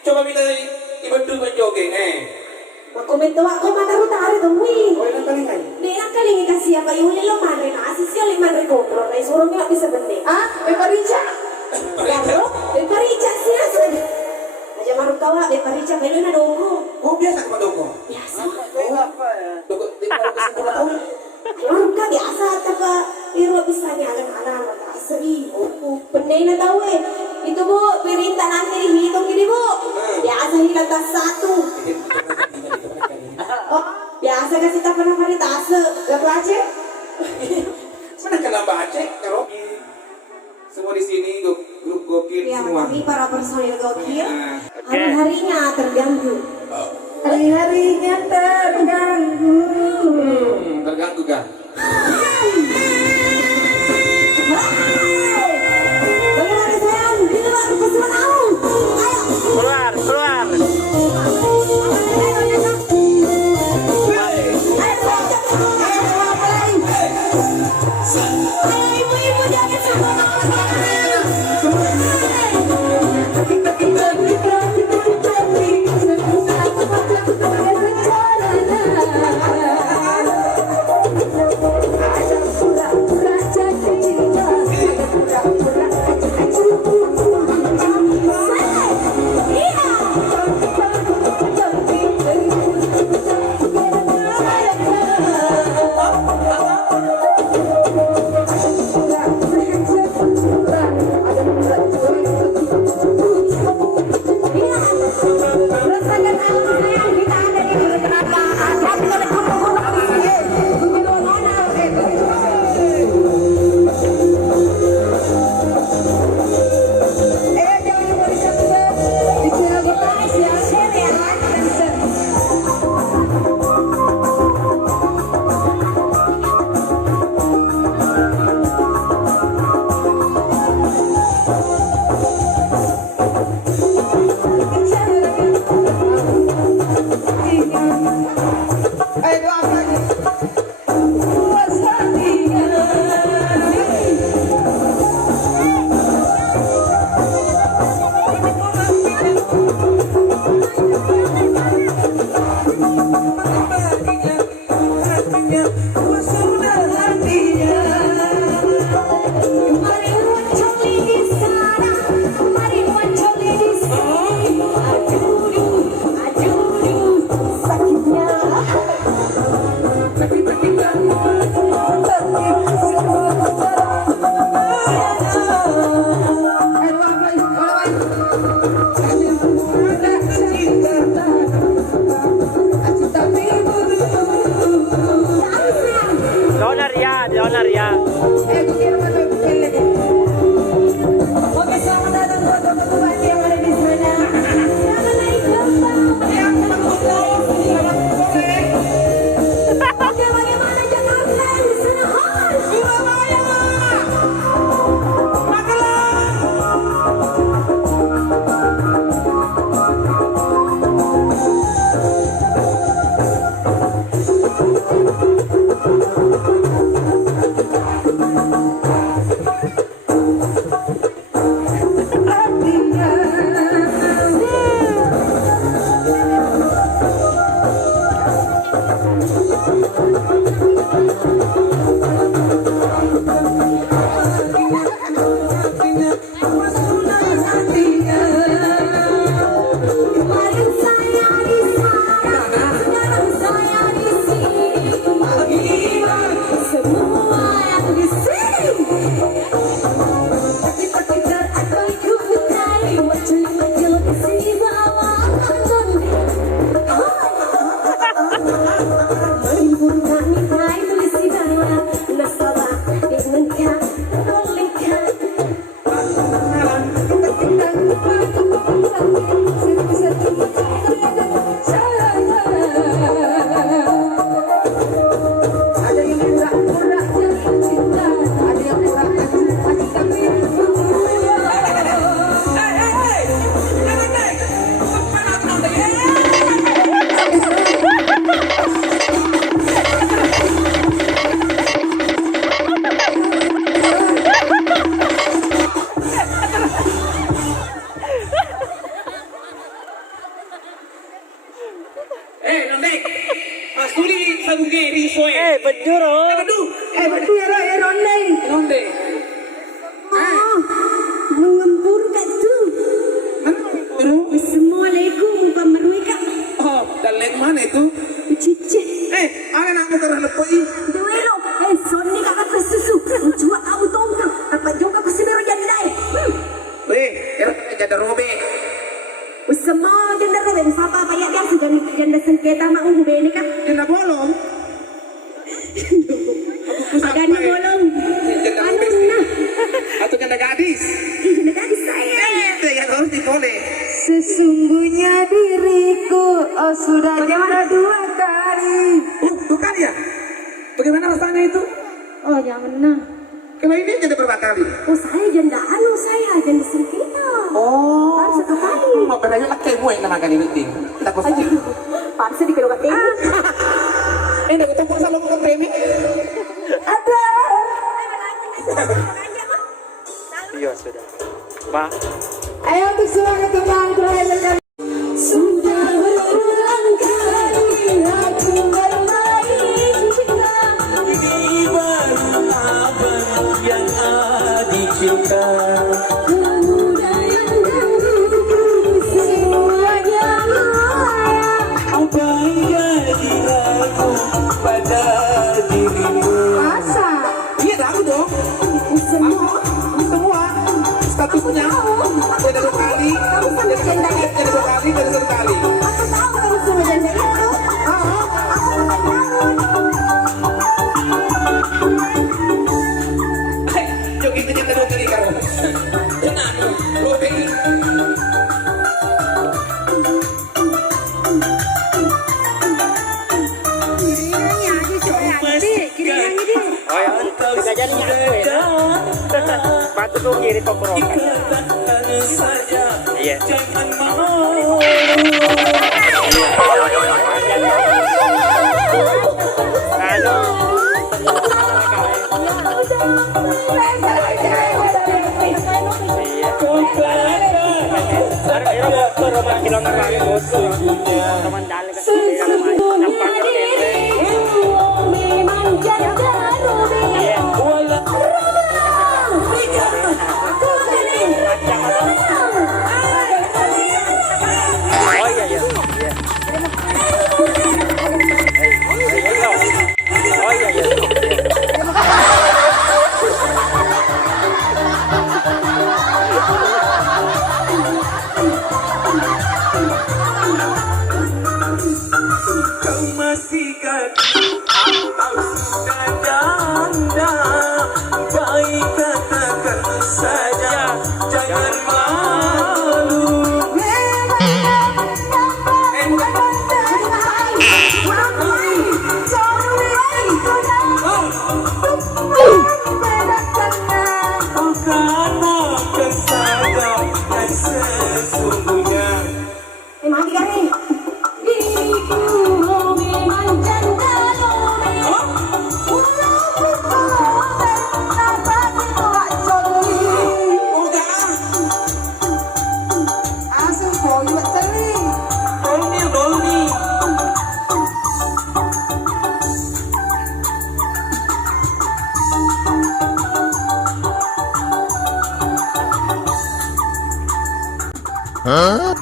Coba minta ibu menjogging Aku minta ako mataru-taru tungwi. Oh, ilang kalingan? Di ilang kalingan kasi apa yung nilo madre na asis yung liman recopro na isurong nyo bisa bende. May paricha. Claro, may paricha siya sa. Aja marunong kawa, may paricha kayo na dogo. Oh, biasa ka madogo? Biasa. Dogo, di ba ako kasi mga taon? Marunong ka, biasa taka. Pero bisa niya alang-alang mag-asari. Penday na tao eh. Ito po, pirinta natin hitong gini po. Biasa hilang tas satu. Oh, biasa kasi tapan na paritasa. Gabace? Mana ka na bace? Karo? Semua di sini grup gokil Ya, semua. kami para personil gokil. Hari-harinya terganggu. Hari-harinya terganggu. Terganggu kan? Bagaimana sayang? Di luar pesuan aku. Ayo. Keluar. Ayo ibu-ibu jangan sakitnya sudah hatinya. Mari muncul di sana, mari muncul di sini. Aduh, sakitnya. Donar ya. Oke, selamat datang buat teman-teman yang ada di sana. Jangan naik gerbang. Oke, bagaimana Jakarta di sana? Kemarin saya di sana, sekarang saya di sini. Semua yang di sini. Kita akan ikuti wajah wajah di sini bawah Menghibur kami hai tulis di bawah nasabah dengan bolehkan. Ada yang murah-murah jatuh cinta, ada yang murah-murah tapi Nandek. Mas Tuli sabuge di soe. Penjuru. Aduh. betul ya Ronde. Nonde. Oh, mengempur kat tu. Mana? Assalamualaikum Pak Marwika. Oh, dalek mana itu? Cicit. Ana nak muka lepoi. Dewelo, Sony kakak kesusu. Cua kamu tongkang. Apa juga aku sendiri jandai. Era jadi robe. Semua janda roben. Siapa apa ya dia sudah janda sengketa mak beni kah? Jenda bolong. Agaknya bolong. Jenda Anu robe. nah. Atau jenda gadis. Janda gadis saya. Itu yang harus diboleh. Sesungguhnya diriku sudah janda 2 kali. Bukan ya? Bagaimana rasanya itu? Oh jangan nah. Kalau ini janda berapa kali? Oh saya janda anu saya janda sengketa. Oh. Baru 1 kali. Mau bedanya laki gue yang namakan ini ting. Tak kau saja. Pansa di kedua temi. Dah ketemu sama kau temi. Ada. Iya sudah. Pak. Ayo untuk semangat teman terakhir. Sudah berulang kali aku bermain cinta. Ini baru abang yang adik cinta. Pemuda yang ganggu semuanya Apa yang jadi aku pada dirimu? Masa? Iya tahu dong. Semua statusnya janda 2 kali. Janda 2 kali, janda 1 kali. Aku tahu kamu semua janda itu. Joki itu janda 2 kali karo. Tenang, robe. Oh ya, kita jadi Batu tuh kiri tokrokan. Katakan saja, Iya. jangan mau. Ano? Sesungguhnya Sesungguhnya dirimu Huh?